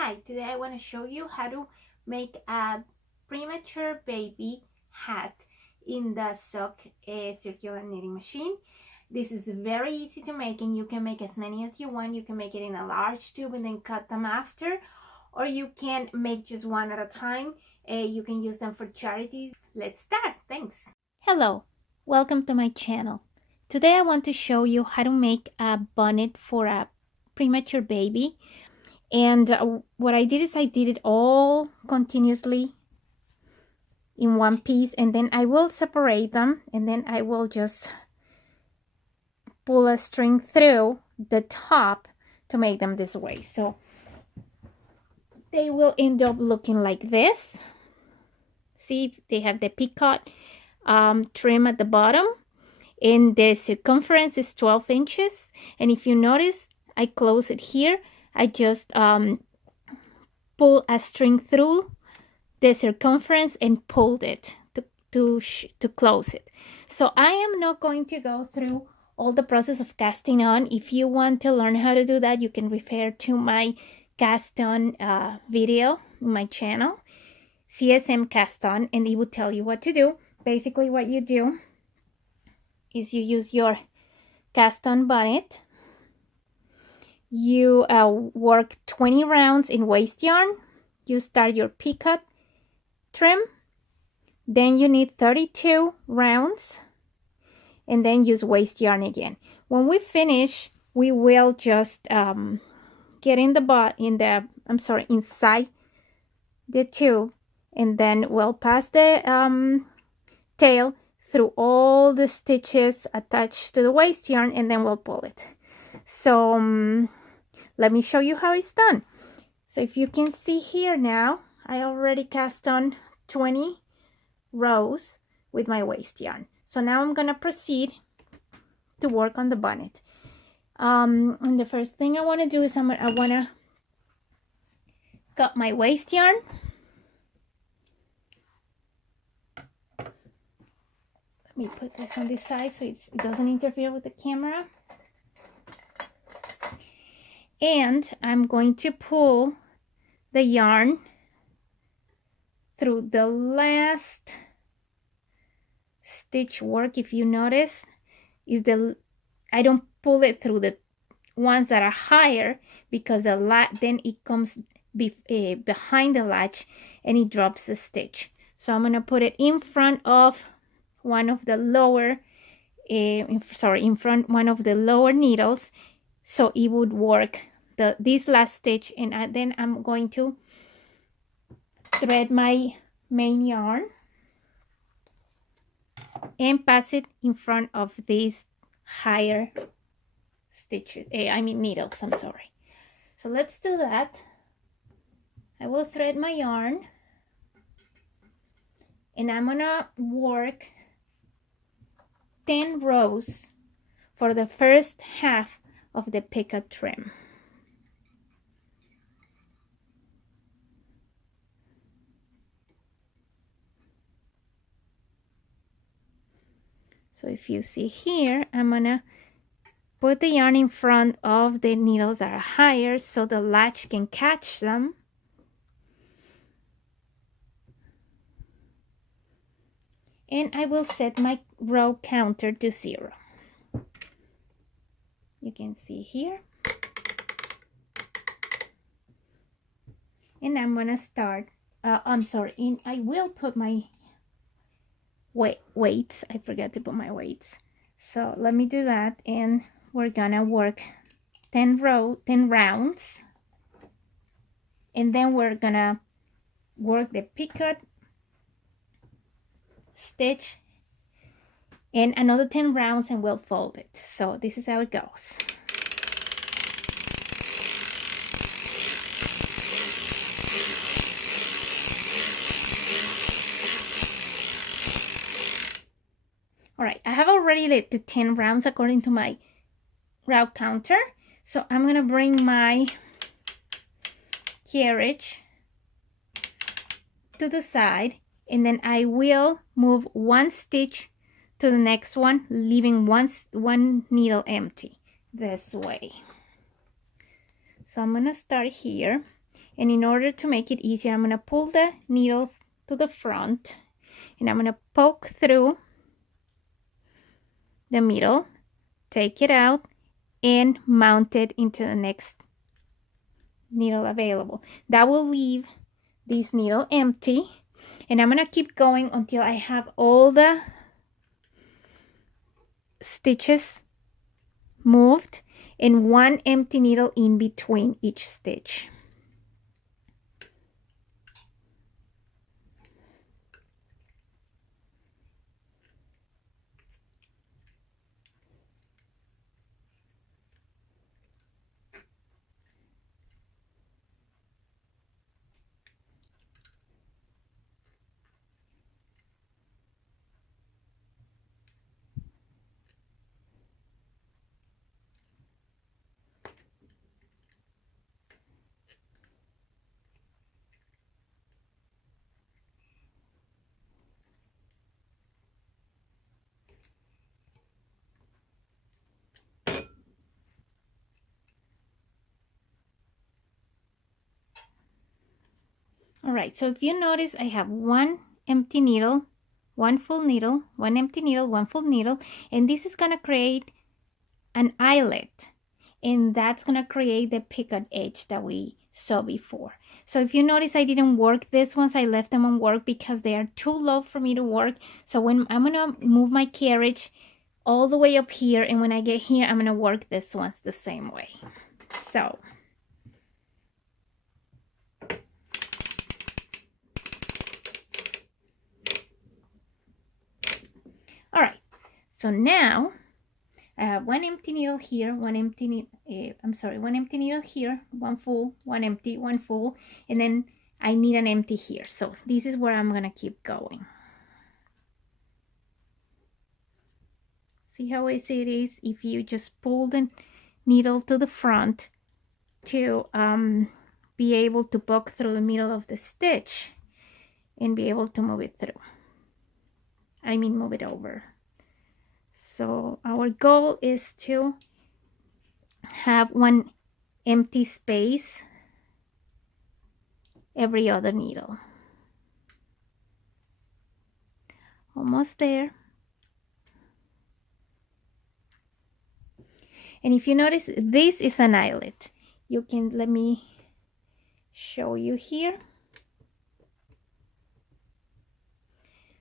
Hi, today I want to show you how to make a premature baby hat in the sock circular knitting machine. This is very easy to make and you can make as many as you want. You can make it in a large tube and then cut them after, or you can make just one at a time. You can use them for charities. Let's start. Thanks. Hello, welcome to my channel. Today I want to show you how to make a bonnet for a premature baby. And what I did is I did it all continuously in one piece, and then I will separate them, and then I will just pull a string through the top to make them this way. So they will end up looking like this. See, they have the peacock trim at the bottom, and the circumference is 12 inches. And if you notice, I close it here. I just pull a string through the circumference and pulled it to close it. So I am not going to go through all the process of casting on. If you want to learn how to do that, you can refer to my cast on video in my channel, CSM cast on, and it will tell you what to do. Basically what you do is you use your cast on bonnet. You work 20 rounds in waste yarn. You start your peacock trim, then you need 32 rounds, and then use waste yarn again. When we finish, we will just get inside the tube, and then we'll pass the tail through all the stitches attached to the waste yarn, and then we'll pull it. So let me show you how it's done. So if you can see here now, I already cast on 20 rows with my waste yarn. So now I'm gonna proceed to work on the bonnet. And the first thing I want to do is I want to cut my waste yarn. Let me put this on this side so it doesn't interfere with the camera. And I'm going to pull the yarn through the last stitch work. If you notice, I don't pull it through the ones that are higher, because then it comes behind the latch and it drops the stitch. So I'm gonna put it in front of one of the lower one of the lower needles, so it would work this last stitch, and then I'm going to thread my main yarn and pass it in front of these higher stitches, needles, I'm sorry. So let's do that. I will thread my yarn, and I'm gonna work 10 rows for the first half of the peacock trim. So if you see here, I'm gonna put the yarn in front of the needles that are higher so the latch can catch them. And I will set my row counter to 0. You can see here. And I'm gonna start, I will put my weights. I forgot to put my weights. So let me do that, and we're gonna work 10 rounds, and then we're gonna work the peacock stitch and another 10 rounds, and we'll fold it. So this is how it goes. All right, I have already did the 10 rounds according to my round counter. So I'm gonna bring my carriage to the side, and then I will move one stitch to the next one, leaving one needle empty this way. So I'm gonna start here, And in order to make it easier, I'm going to pull the needle to the front, and I'm going to poke through the middle, take it out, and mount it into the next needle available. That will leave this needle empty, and I'm going to keep going until I have all the stitches moved and one empty needle in between each stitch. All right, so if you notice, I have one empty needle, one full needle, one empty needle, one full needle, and this is going to create an eyelet, and that's going to create the picot edge that we saw before. So if you notice, I didn't work these ones. I left them on work because they are too low for me to work. So when I'm going to move my carriage all the way up here, and when I get here, I'm going to work this ones the same way. So all right, so now I have one empty needle here, one empty needle, one empty needle here, one full, one empty, one full, and then I need an empty here. So this is where I'm gonna keep going. See how easy it is if you just pull the needle to the front to be able to poke through the middle of the stitch and be able to move it through. I mean, move it over. So our goal is to have one empty space every other needle. Almost there. And if you notice, this is an eyelet. You can, let me show you here.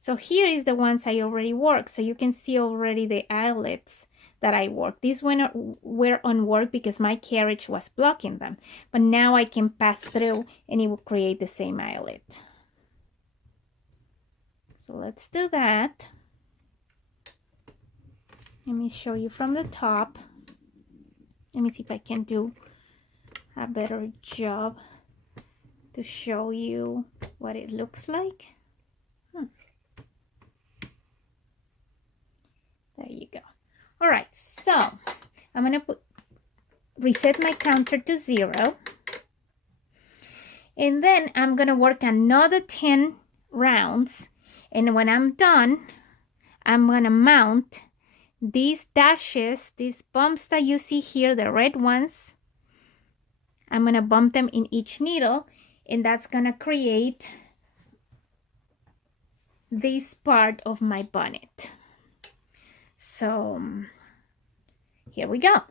So here is the ones I already worked. So you can see already the eyelets that I worked. These were on work because my carriage was blocking them. But now I can pass through and it will create the same eyelet. So let's do that. Let me show you from the top. Let me see if I can do a better job to show you what it looks like. There you go. All right, so I'm gonna reset my counter to 0, and then I'm gonna work another 10 rounds, and when I'm done, I'm gonna mount these dashes, these bumps that you see here, the red ones. I'm gonna bump them in each needle, and that's gonna create this part of my bonnet. So here we go.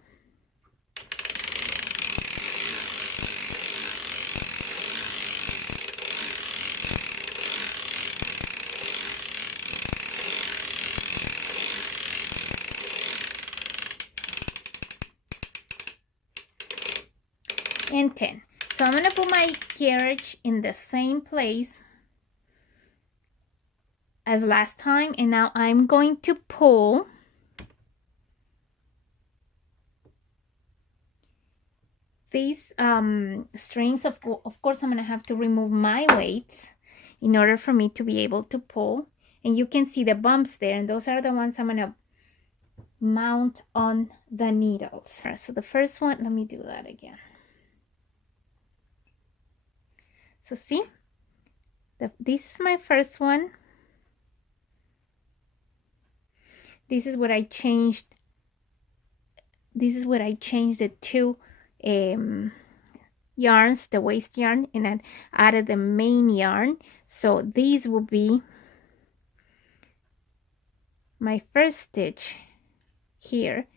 And 10. So I'm gonna put my carriage in the same place as last time, and now I'm going to pull these strings. Of course, I'm gonna have to remove my weights in order for me to be able to pull, and you can see the bumps there, and those are the ones I'm gonna mount on the needles. All right, so the first one, let me do that again. So see, this is my first one. This is what I changed. This is what I changed it to yarns, the waste yarn, and I added the main yarn. So these will be my first stitch here,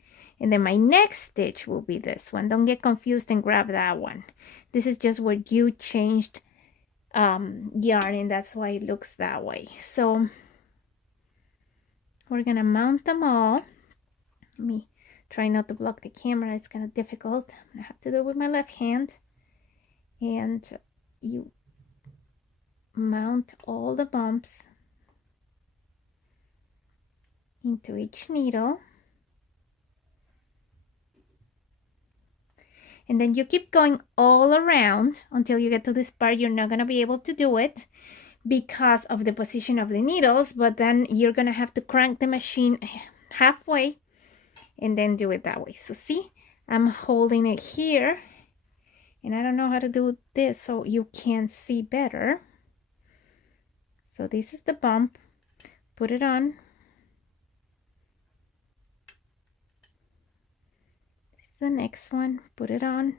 and then my next stitch will be this one. Don't get confused and grab that one. This is just where you changed yarn, and that's why it looks that way. So we're gonna mount them all. Let me try not to block the camera, it's kind of difficult. I'm gonna have to do it with my left hand. And you mount all the bumps into each needle. And then you keep going all around until you get to this part. You're not gonna be able to do it because of the position of the needles, but then you're gonna have to crank the machine halfway and then do it that way. So see, I'm holding it here, and I don't know how to do this so you can see better. So this is the bump, put it on. This is the next one, put it on,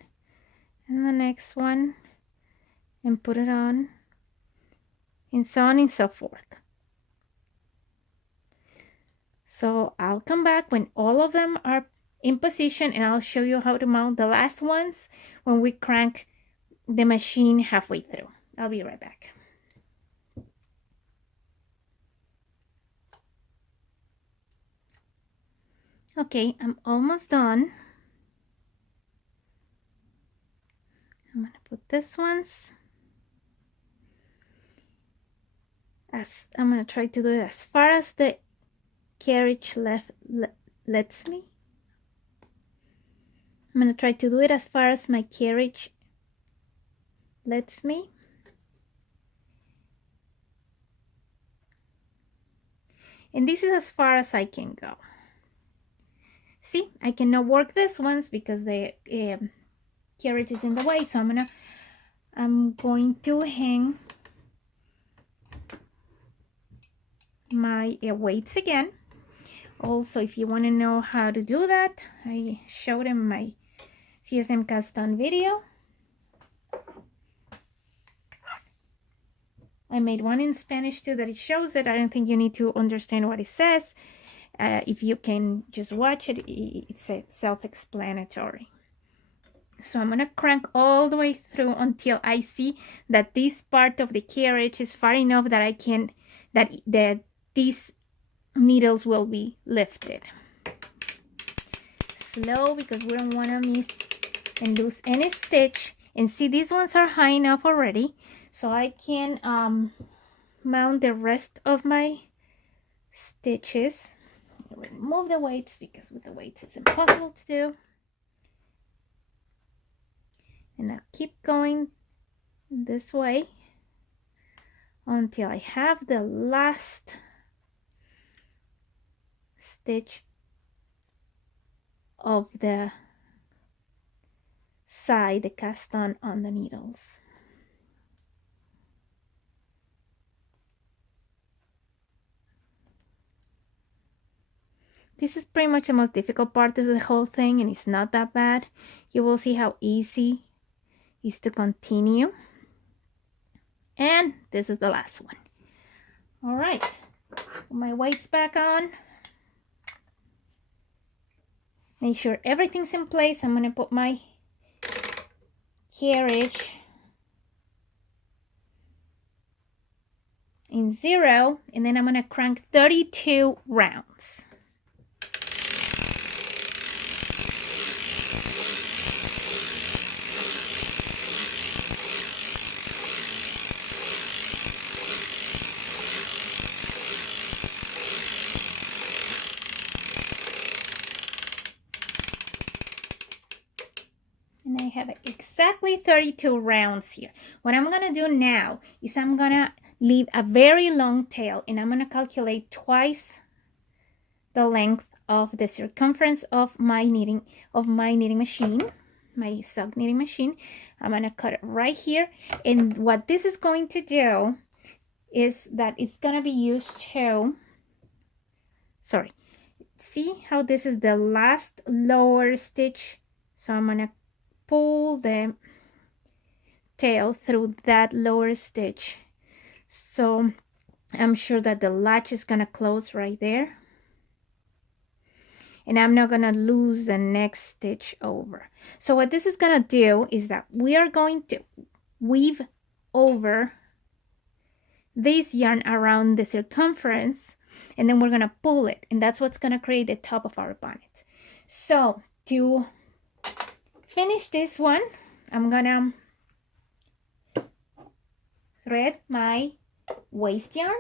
and the next one, and put it on, and so on and so forth. So I'll come back when all of them are in position, and I'll show you how to mount the last ones when we crank the machine halfway through. I'll be right back. Okay, I'm almost done. I'm gonna put this ones I'm gonna try to do it as far as the carriage lets me. I'm gonna try to do it as far as my carriage lets me. And this is as far as I can go. See, I cannot work this ones because the carriage is in the way, so I'm going to hang my weights again. Also, if you want to know how to do that, I showed in my CSM cast on video. I made one in Spanish too that it shows it. I don't think you need to understand what it says. If you can just watch it, it's self-explanatory. So I'm gonna crank all the way through until I see that this part of the carriage is far enough that I can, that these needles will be lifted. Slow, because we don't want to miss and lose any stitch. And see, these ones are high enough already, so I can mount the rest of my stitches. Remove the weights, because with the weights it's impossible to do. And I'll keep going this way until I have the last stitch of the side, the cast on the needles. This is pretty much the most difficult part of the whole thing, and it's not that bad. You will see how easy it is to continue. And this is the last one. All right, put my weights back on. Make sure everything's in place. I'm gonna put my carriage in 0, and then I'm gonna crank 32 rounds. And I have exactly 32 rounds here. What I'm gonna do now is I'm gonna leave a very long tail, and I'm gonna calculate twice the length of the circumference of my knitting machine, my sock knitting machine. I'm gonna cut it right here, and what this is going to do is that it's gonna be used to, sorry, see how this is the last lower stitch? So I'm gonna pull the tail through that lower stitch. So I'm sure that the latch is gonna close right there. And I'm not gonna lose the next stitch over. So what this is gonna do is that we are going to weave over this yarn around the circumference, and then we're gonna pull it, and that's what's gonna create the top of our bonnet. So to finish this one, I'm gonna thread my waist yarn.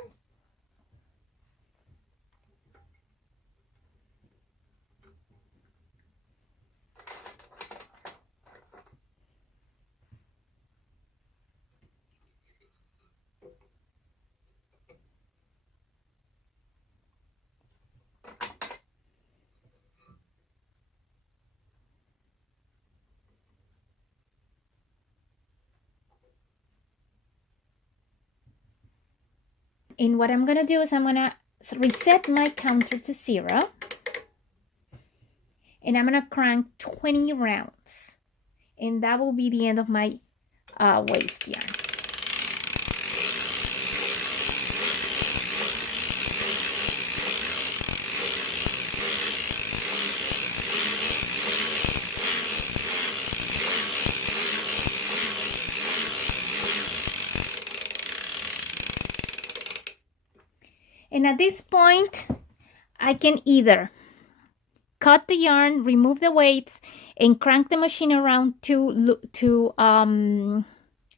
And what I'm gonna do is I'm gonna reset my counter to 0, and I'm gonna crank 20 rounds, and that will be the end of my waist yarn. And at this point, I can either cut the yarn, remove the weights, and crank the machine around to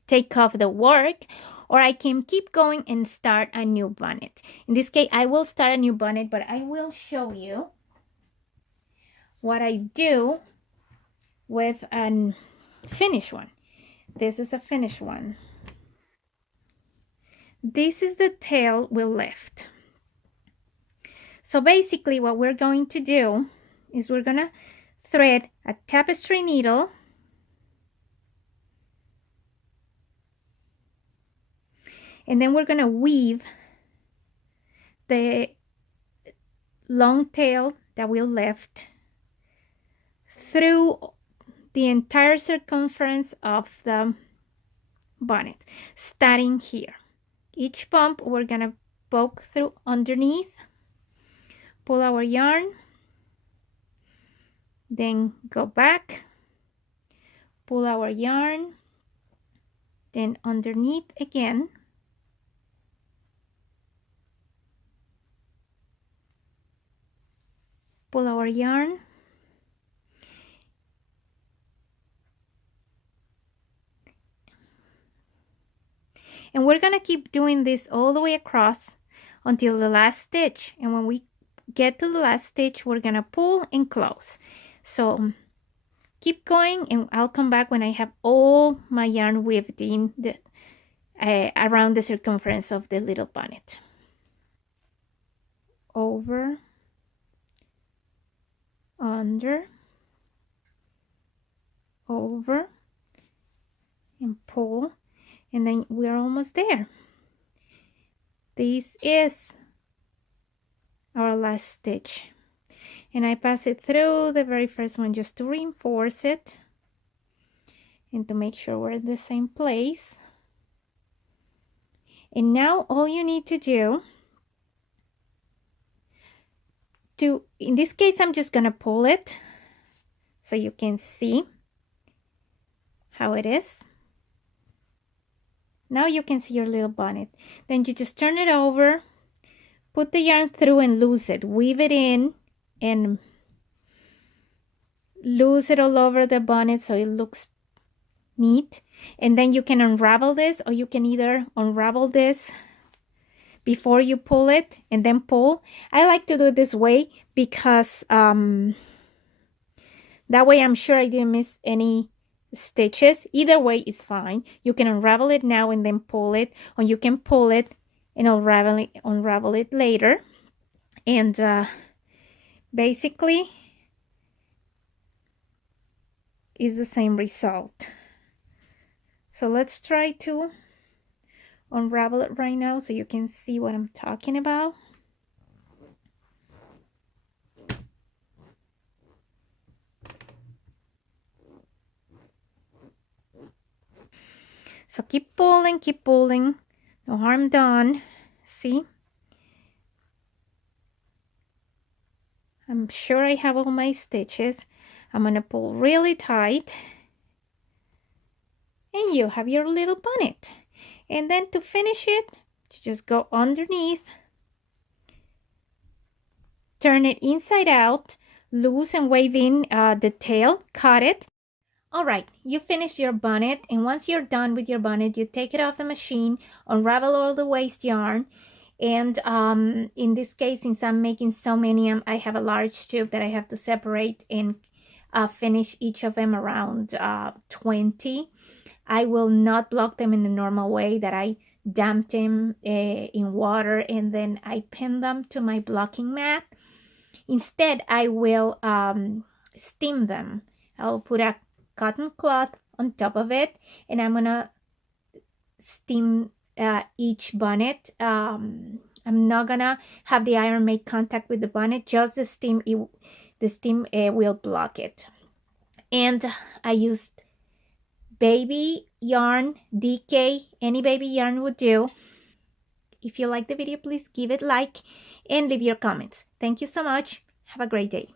take off the work, or I can keep going and start a new bonnet. In this case, I will start a new bonnet, but I will show you what I do with a finished one. This is a finished one. This is the tail we left. So basically what we're going to do is we're gonna thread a tapestry needle and then we're gonna weave the long tail that we left through the entire circumference of the bonnet, starting here. Each bump we're gonna poke through underneath, pull our yarn, then go back, pull our yarn, then underneath again, pull our yarn, and we're gonna keep doing this all the way across until the last stitch. And when we get to the last stitch, we're gonna pull and close. So keep going, and I'll come back when I have all my yarn weaved in the around the circumference of the little bonnet. Over, under, over, and pull, and then we're almost there. This is our last stitch, and I pass it through the very first one just to reinforce it and to make sure we're in the same place. And now all you need to do in this case, I'm just gonna pull it so you can see how it is. Now you can see your little bonnet. Then you just turn it over, put the yarn through and loose it, weave it in and loose it all over the bonnet so it looks neat. And then you can unravel this, or you can either unravel this before you pull it and then pull. I like to do it this way because that way I'm sure I didn't miss any stitches. Either way is fine. You can unravel it now and then pull it, or you can pull it and unravel it later. And basically is the same result. So let's try to unravel it right now so you can see what I'm talking about. So keep pulling, no harm done. See? I'm sure I have all my stitches. I'm gonna pull really tight. And you have your little bonnet. And then to finish it, you just go underneath, turn it inside out, loose and wave in the tail, cut it. All right, you finished your bonnet, and once you're done with your bonnet, you take it off the machine, unravel all the waste yarn, and in this case, since I'm making so many, I have a large tube that I have to separate and finish each of them around 20. I will not block them in the normal way that I damp them in water and then I pin them to my blocking mat. Instead, I will steam them. I'll put a cotton cloth on top of it and I'm gonna steam each bonnet. I'm not gonna have the iron make contact with the bonnet, just the steam. The steam will block it. And I used baby yarn, DK, any baby yarn would do. If you like the video, please give it a like and leave your comments. Thank you so much. Have a great day.